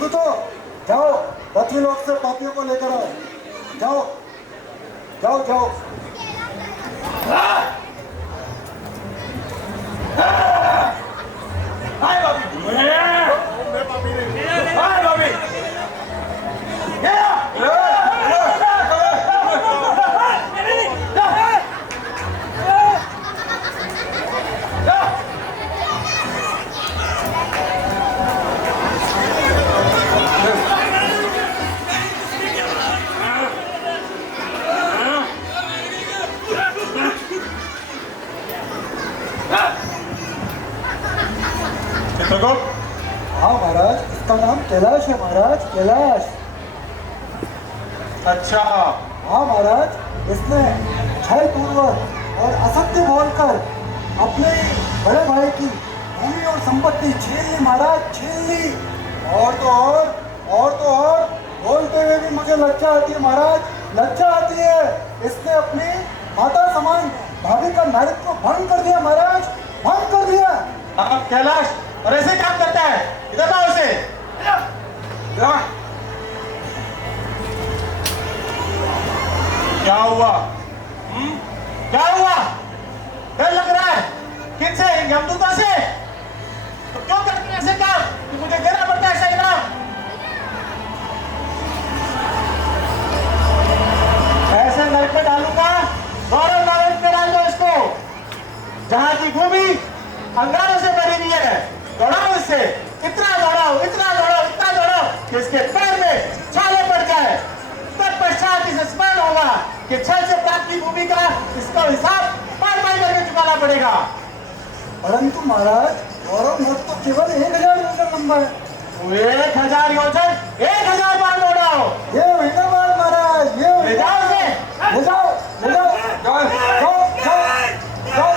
जमदू तो जाओ, पृथ्वीलोक से पापियों को लेकर आओ। जाओ जाओ जाओ। हाय बाबी, मैं बाबी नहीं। हाय बाबी, हाँ महाराज, इसका नाम कैलाश है महाराज, कैलाश। अच्छा। हाँ महाराज, इसने छल पूर्वक और असत्य बोलकर अपने बड़े भाई की भूमि और संपत्ति छीन ली महाराज, छीन ली। और तो और बोलते हुए भी मुझे लज्जा आती है महाराज, लज्जा आती है। इसने अपनी माता समान भाभी का नारित्व भंग कर दिया महाराज, भंग कर दिया। आप कैलाश और ऐसे काम करता है, इधर लाओ उसे। क्या हुआ? क्या हुआ? डर लग रहा है? किनसे? यमदूतों से? तो क्यों करते हैं ऐसे काम कि मुझे देना पड़ता है ऐसा इनाम? ऐसे नरक में डालूंगा, गौरव नरक में डाल दो इसको, जहां की भूमि अंगारों से भरी हुई है। दौड़ाओ इससे, इतना दौड़ाओ, इतना दौड़ाओ, इतना दौड़ाओ कि इसके पैर में छाले पड़ जाए। तत्पश्चात इसे स्मरण होगा कि छल से प्राप्त की भूमि का इसका हिसाब बार बार करके चुकाना पड़ेगा। परंतु महाराज, गौरव नर्क तो केवल 1000 योजन लंबा है। 1000 योजन 1000 बार दौड़ाओ। ये महीना बाद महाराज, ये ले जाओ उसे, ले जाओ, ले जाओ, जाओ, जाओ, जाओ।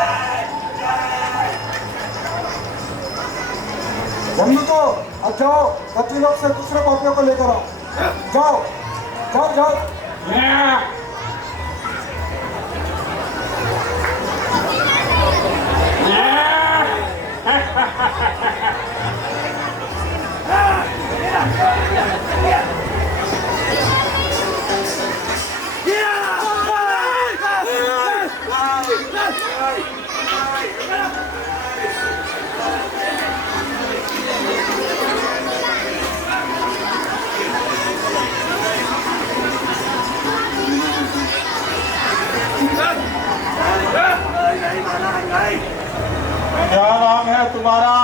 जमदू तो अब जाओ, पृथ्वीलोक से दूसरे पापियों को लेकर आओ। जाओ जाओ जाओ। क्या नाम है तुम्हारा?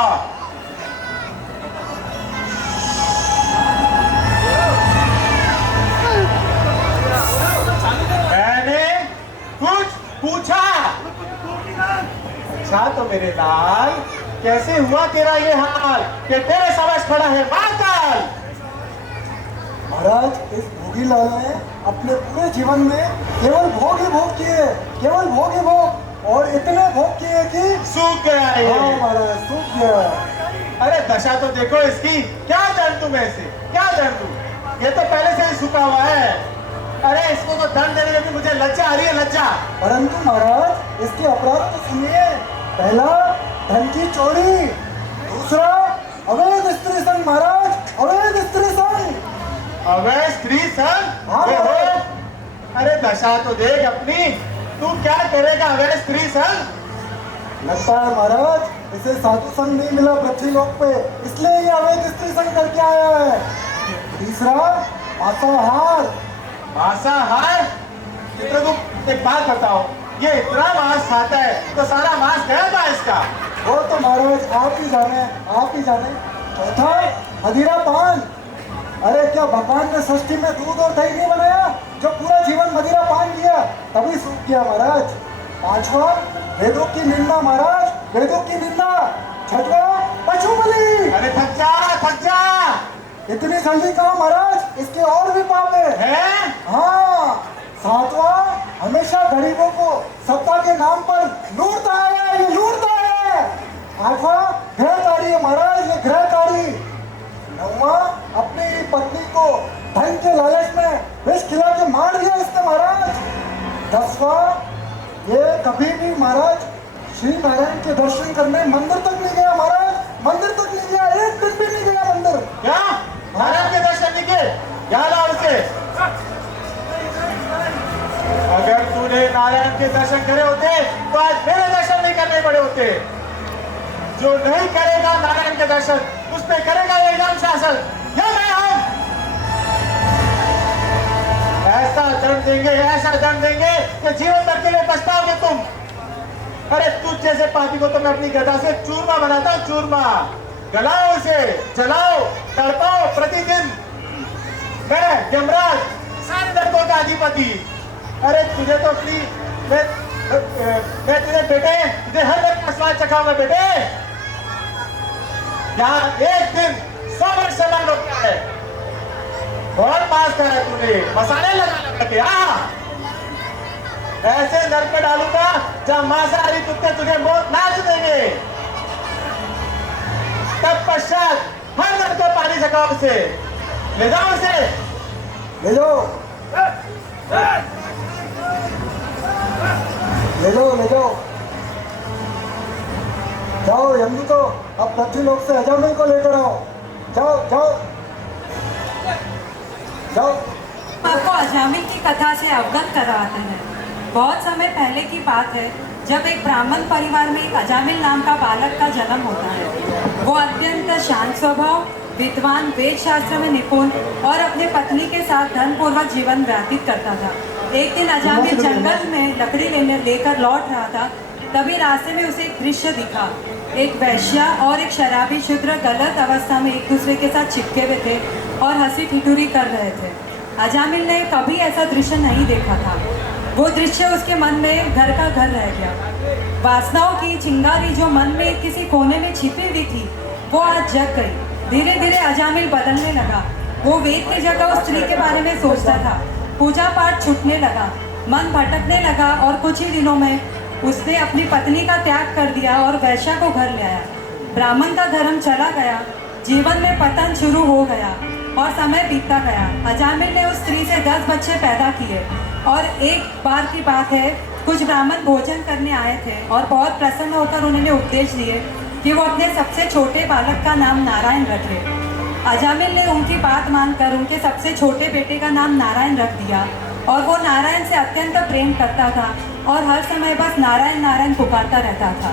मैंने कुछ पूछा? अच्छा तो मेरे लाल, कैसे हुआ तेरा ये हाल कि तेरे समझ खड़ा है बादल? महाराज, इस भोगी लाल ने अपने पूरे जीवन में केवल भोग ही भोग किए, केवल भोग ही भोग, और इतने भोग किए कि सूख गया ये। हाँ महाराज, सूख गया। अरे दशा तो देखो इसकी, क्या जान तू मैं से, क्या जान तू? ये तो पहले से ही सूखा हुआ है। अरे इसको तो धन देने में भी मुझे लज्जा आ रही है, लज्जा। परंतु महाराज, इसके अपराध तो सुनिए। पहला, धन की चोरी। दूसरा, अवैध स्त्री संग महाराज, अवैध स्त्री संग। अवैध स्त्री संग? हाँ महाराज। अरे दशा तो देख अपनी, तू क्या करेगा अवैध स्त्री संग? लगता है महाराज, इसे साधु संग नहीं मिला पृथ्वीलोक पे, इसलिए ये अवैध स्त्री संग करके आया है। तीसरा, मांसाहार। मांसाहार? चित्र को एक बात बताओ, ये इतना मांस खाता है तो सारा मांस गया था इसका? वो तो महाराज आप ही जाने, आप ही जाने। चौथा, मदिरा पान। अरे क्या भगवान ने सृष्टि में दूध और दही नहीं बनाया जो पूरा जीवन मदिरा पान किया तभी सूख गया महाराज। पांचवा, वेदों की निंदा महाराज, वेदों की निंदा। छठवा, पशु बलि। अरे थक जा, थक जा। इतनी जल्दी कहा महाराज, इसके और भी पाप है। हाँ। सातवां, हमेशा गरीबों को सत्ता के नाम पर लूटता है, ये लूटता है। आठवां, गृहकारी है महाराज, ये गृहकारी। नौवां, अपनी पत्नी को धन के लालच में विष खिला के मार दिया इसने महाराज। 10वां, ये कभी भी महाराज श्री नारायण के दर्शन करने मंदिर तक नहीं गया महाराज, मंदिर तक नहीं गया, एक दिन भी नहीं गया मंदिर। क्या? यहाँ लाओ उसे। अगर तूने नारायण के दर्शन करे होते तो आज मेरे दर्शन नहीं करने पड़े होते। जो नहीं करेगा नारायण के दर्शन उस पे करेगा ये इनाम शासन। या मैं हम ऐसा दंड देंगे कि जीवन भर के लिए पछताओगे तुम। अरे तुझ जैसे पापी को तो मैं अपनी गदा से चूरमा बनाता हूँ, चूरमा। गलाओ उसे, जलाओ, तड़पाओ प्रतिदिन। मैं यमराज, सारे नरकों का अधिपति। अरे तुझे तो अपनी मैं तुझे बेटे तुझे हर नरक का स्वाद चखाऊंगा बेटे। यहाँ एक दिन 100 वर्ष समान होता है। बहुत मांस करा है तूने, मसाले लगा के। ऐसे नरक में डालूंगा जहाँ मांसाहारी कुत्ते तुझे मौत नाच देंगे। तत्पश्चात हर नर को पानी छकाओ उसे। ले जाओ उसे, ले जाओ, ले जाओ, ले जाओ। जाओ यमदूतो, अब पृथ्वीलोक से अजामिल को लेकर आओ। जाओ जाओ जाओ। आपको अजामिल की कथा से अवगत करवाते हैं। बहुत समय पहले की बात है जब एक ब्राह्मण परिवार में एक अजामिल नाम का बालक का जन्म होता है। वो अत्यंत शांत स्वभाव, विद्वान, वेद शास्त्र में निपुण और अपने पत्नी के साथ धनपूर्वक जीवन व्यतीत करता था। एक दिन अजामिल जंगल में लकड़ी लेकर लौट रहा था। तभी रास्ते में उसे एक दृश्य दिखा। एक वैश्या और एक शराबी शूद्र गलत अवस्था में एक दूसरे के साथ चिपके हुए थे और हंसी ठिठुरी कर रहे थे। अजामिल ने कभी ऐसा दृश्य नहीं देखा था। वो दृश्य उसके मन में घर का घर रह गया। वासनाओं की चिंगारी जो मन में किसी कोने में छिपी हुई थी वो आज जग गई। धीरे धीरे अजामिल बदलने लगा। वो वेद की जगह उस स्त्री के बारे में सोचता था। पूजा पाठ छूटने लगा, मन भटकने लगा और कुछ ही दिनों में उसने अपनी पत्नी का त्याग कर दिया और वैश्या को घर ले आया। ब्राह्मण का धर्म चला गया, जीवन में पतन शुरू हो गया और समय बीतता गया। अजामिल ने उस स्त्री से 10 बच्चे पैदा किए और एक बार की बात है, कुछ ब्राह्मण भोजन करने आए थे और बहुत प्रसन्न होकर उन्होंने उपदेश दिए कि वो अपने सबसे छोटे बालक का नाम नारायण रखे। अजामिल ने उनकी बात मानकर उनके सबसे छोटे बेटे का नाम नारायण रख दिया और वो नारायण से अत्यंत प्रेम करता था और हर समय बस नारायण नारायण पुकारता रहता था।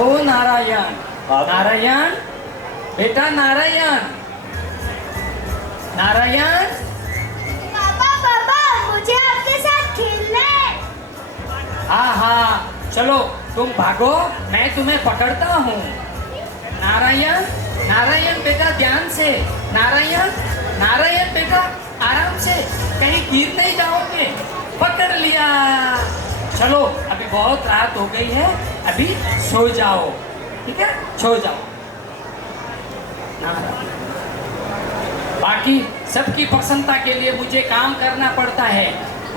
ओ नारायण, नारायण, बेटा नारायण, नारायण। पापा पापा मुझे आपके साथ खेलना है। हाँ हाँ चलो तुम भागो, मैं तुम्हें पकड़ता हूँ। नारायण, नारायण बेटा ध्यान से। नारायण, नारायण बेटा आराम से, कहीं गिर नहीं जाओगे। पकड़ लिया। चलो अभी बहुत रात हो गई है, अभी सो जाओ, ठीक है, सो जाओ। बाकी सबकी प्रसन्नता के लिए मुझे काम करना पड़ता है,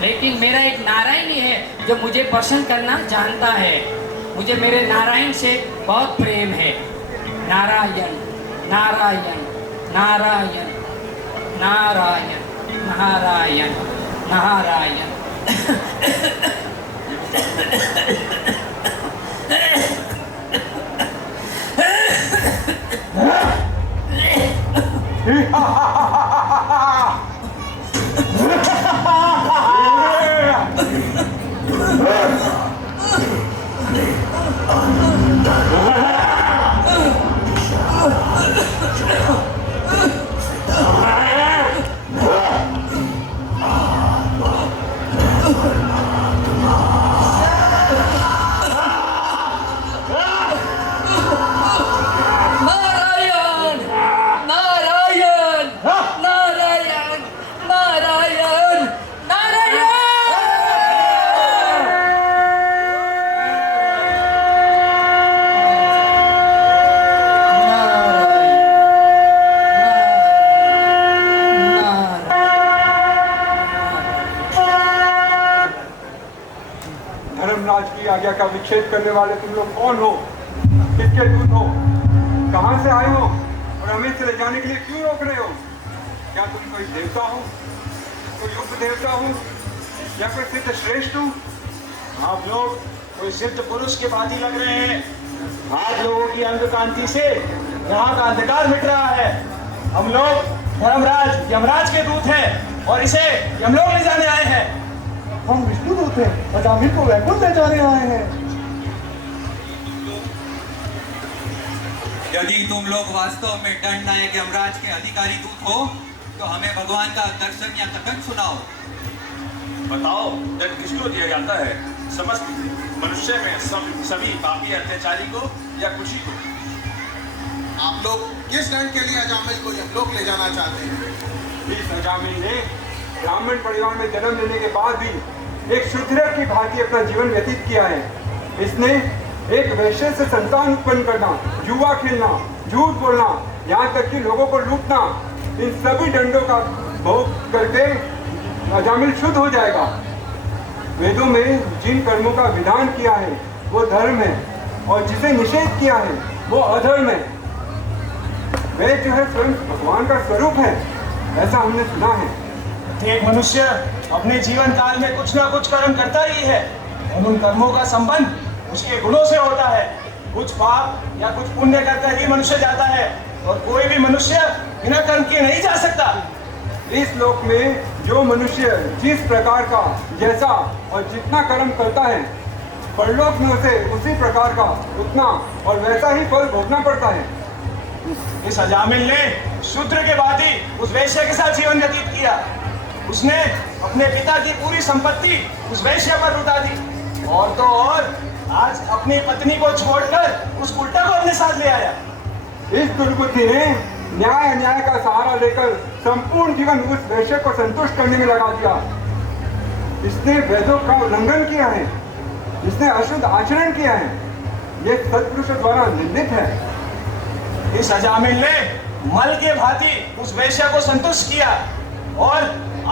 लेकिन मेरा एक नारायण ही है जो मुझे प्रसन्न करना जानता है। मुझे मेरे नारायण से बहुत प्रेम है। नारायण, नारायण, नारायण, नारायण, नारायण, नारायण। धर्मराज की आज्ञा का विक्षेप करने वाले तुम लोग कौन हो? किसके दूत हो? कहां से आए हो और हमें इसे ले जाने के लिए क्यों रोक रहे हो? क्या तुम कोई देवता हो, कोई युग देवता हो या कोई सिद्ध श्रेष्ठ हो? आप लोग कोई सिद्ध पुरुष के भांति लग रहे हैं। आप लोगों की अंग कांति से यहाँ का अंधकार मिट रहा है। हम लोग धर्मराज यमराज के दूत हैं और इसे यमलोक ले जाने आए हैं। हम विष्णु दूत हैं, अजामिल को वैकुंठ ले जाने आए हैं। यदि तुम लोग वास्तव में दंड नायक यमराज के अधिकारी दूत हो तो हमें भगवान का दर्शन या कथन सुनाओ। बताओ, दंड किसको दिया जाता है? समस्त मनुष्य में सभी पापी अत्याचारी को या खुशी को? आप लोग किस दंड के लिए अजामिल को यमलोक ले जाना चाहते हैं? इस अजामिल ने ब्राह्मण परिवार में जन्म लेने के बाद भी एक शूद्र की भांति अपना जीवन व्यतीत किया है। इसने एक वैश्य से संतान उत्पन्न करना, जुआ खेलना, झूठ बोलना, यहाँ तक कि लोगों को लूटना, इन सभी दंडों का भोग करके अजामिल शुद्ध हो जाएगा। वेदों में जिन कर्मों का विधान किया है वो धर्म है और जिसे निषेध किया है वो अधर्म है। वेद जो है स्वयं भगवान का स्वरूप है, ऐसा हमने सुना है। एक मनुष्य अपने जीवन काल में कुछ ना कुछ कर्म करता ही है और उन कर्मों का संबंध उसके गुणों से होता है। कुछ पाप या कुछ पुण्य करकर ही मनुष्य जाता है और कोई भी मनुष्य बिना कर्म किए नहीं जा सकता। इस लोक में जो मनुष्य जिस प्रकार का जैसा और जितना कर्म करता है, परलोक में उसे उसी प्रकार का उतना और वैसा ही फल भोगना पड़ता है। इस अजामिल ने शूद्र के भांति उस वैश्य के साथ जीवन व्यतीत किया। उसने अपने पिता की पूरी संपत्ति उस वैश्य पर लुटा दी और तो और आज अपनी पत्नी को छोड़कर उस उल्टा को अपने साथ ले आया। इस दुर्बुद्धि ने न्याय अन्याय का सहारा लेकर संपूर्ण जीवन उस वैश्य को संतुष्ट करने में लगा दिया। इसने वेदों का उल्लंघन किया है, इसने अशुद्ध आचरण किया है, ये सत्पुरुषों द्वारा निंदित है। इस अजामिल ने मल के भांति उस वैश्य को संतुष्ट किया और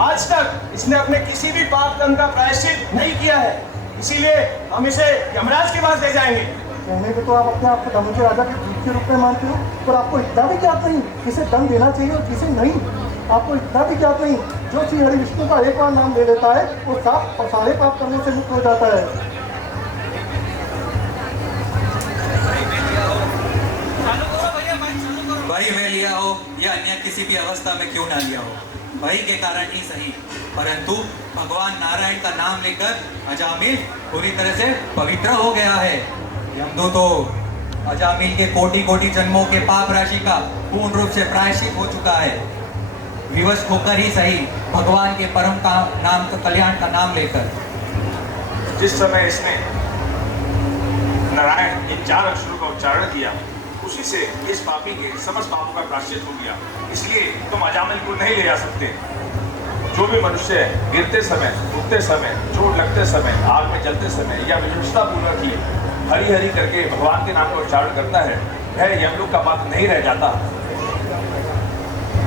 आज तक इसने अपने किसी भी पाप कर्म का प्रायश्चित नहीं किया है। इसीलिए हम इसे यमराज के पास ले जाएंगे। कहने को तो आप अपने आप को धर्म के राजा के दूत के रूप में मानते हो, पर आपको इतना भी ज्ञात नहीं किसे दंड देना चाहिए और किसे नहीं। आपको इतना भी ज्ञात नहीं, जो श्री हरि विष्णु का एक बार नाम ले लेता है वो साफ और सारे पाप करने से मुक्त हो जाता है। भाई में लिया हो या अन्य किसी भी अवस्था में क्यों ना लिया हो, भाई के कारण ही सही, परंतु भगवान नारायण का नाम लेकर अजामिल पूरी तरह से पवित्र हो गया है। यमदूतो अजामिल के कोटि कोटि जन्मों के पाप राशि का पूर्ण रूप से प्रायश्चित हो चुका है। विवश होकर ही सही, भगवान के परम का नाम का कल्याण का नाम लेकर। जिस समय इसने नारायण इन 4 अक्षरों का उच्चारण किया, उसी से इस पापी के समस्त पापों का प्रायश्चित हो गया। इसलिए तुम अजामिल को नहीं ले जा सकते। जो भी मनुष्य गिरते समय, उठते समय, चोट लगते समय, आग में जलते समय या विवशता पूर्वक ही हरि हरि करके भगवान के नाम का उच्चारण करता है, वह यमलोक का पात्र नहीं रह जाता।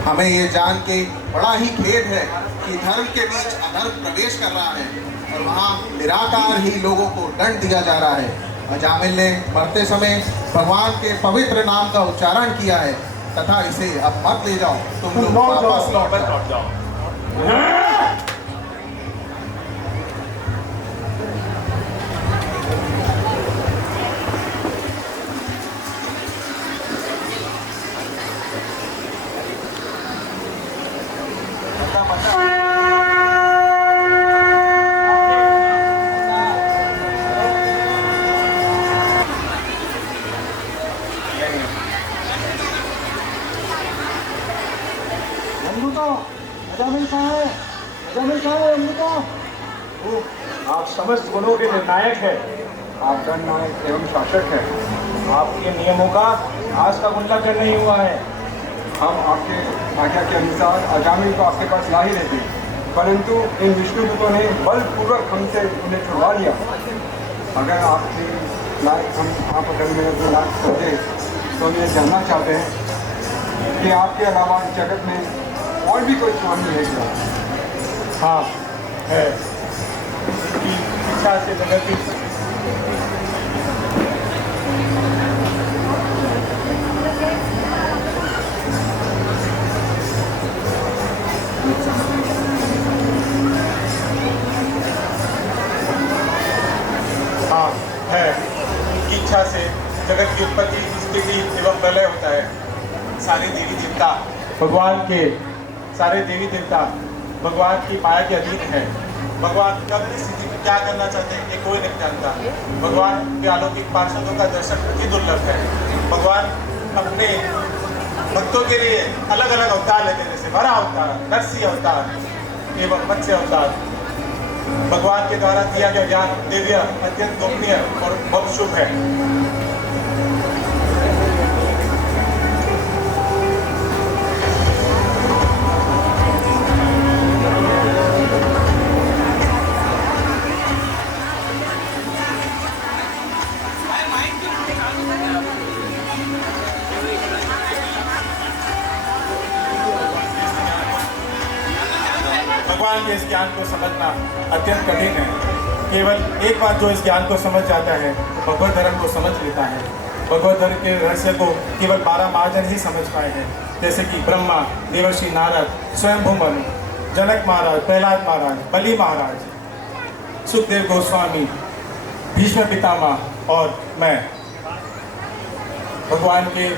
हमें ये जान के बड़ा ही खेद है कि धर्म के बीच अधर्म प्रवेश कर रहा है और वहाँ निराकार ही लोगों को दंड दिया जा रहा है। अजामिल ने मरते समय भगवान के पवित्र नाम का उच्चारण किया है तथा इसे अब मत ले जाओ, तुम लोग वापस लौट जाओ। अजामिल कहाँ है? अजामिल कहाँ है? अमृता, आप समस्त गुणों के निर्णायक हैं। आप जननायक एवं शासक हैं। आपके नियमों का आज तक उल्लंघन नहीं हुआ है। हम आपके आज्ञा के अनुसार अजामिल को आपके पास ला ही लेते, परंतु इन विष्णुदूतों ने बलपूर्वक हमसे उन्हें छुड़वा लिया। अगर आपके लायक हम आप अगर मेरे को लायक कर दे तो ये जानना चाहते हैं कि आपके अलावा जगत में और भी कोई स्वामी है क्या? हाँ है, उसकी इच्छा से जगत की सारे देवी देवता भगवान की माया के अधीन है। भगवान कब किस स्थिति में क्या करना चाहते हैं ये कोई नहीं जानता। भगवान के अलौकिक पार्षदों का दर्शन अति दुर्लभ है। भगवान अपने भक्तों के लिए अलग अलग अवतार लेते हैं, जैसे वरा अवतार, नरसिंह अवतार एवं मत्स्य अवतार। भगवान के द्वारा दिया गया ज्ञान दिव्य, अत्यंत गोपनीय और बहुत शुभ है। भगवान के इस ज्ञान को समझना अत्यंत कठिन है। केवल एक बार जो इस ज्ञान को समझ जाता है भगवत धर्म को समझ लेता है। भगवत धर्म के रहस्य को केवल 12 महाजन ही समझ पाए हैं, जैसे कि ब्रह्मा, देवर्षि नारद, स्वयंभू मनु, जनक महाराज, प्रहलाद महाराज, बलि महाराज, सुखदेव गोस्वामी, भीष्म पितामह और मैं। भगवान के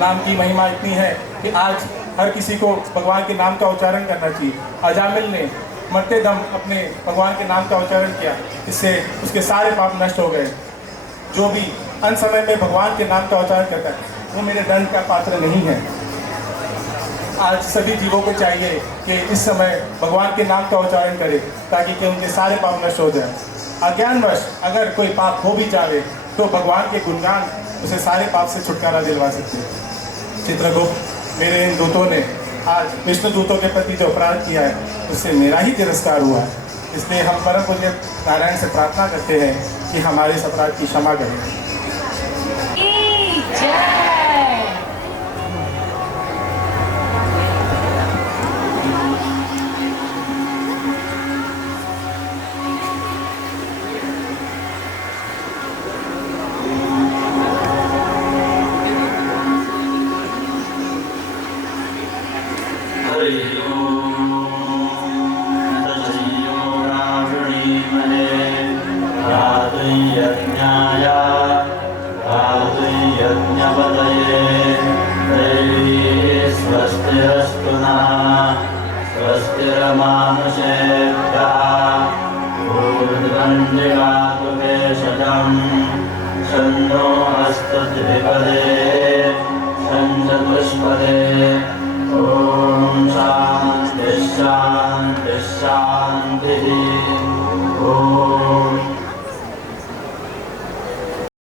नाम की महिमा इतनी है कि आज हर किसी को भगवान के नाम का उच्चारण करना चाहिए। अजामिल ने मरते दम अपने भगवान के नाम का उच्चारण किया, इससे उसके सारे पाप नष्ट हो गए। जो भी अंत समय में भगवान के नाम का उच्चारण करता है वो मेरे दंड का पात्र नहीं है। आज सभी जीवों को चाहिए कि इस समय भगवान के नाम का उच्चारण करें ताकि कि उनके सारे पाप नष्ट हो जाए। अज्ञानवश अगर कोई पाप हो भी जाए तो भगवान के गुणगान उसे सारे पाप से छुटकारा दिलवा सकते हैं। चित्रगुप्त मेरे इन दूतों ने आज विष्णु दूतों के प्रति जो अपराध किया है उससे मेरा ही तिरस्कार हुआ है। इसलिए हम परम पूज्य नारायण से प्रार्थना करते हैं कि हमारे इस अपराध की क्षमा करें। शांति शांति शांति।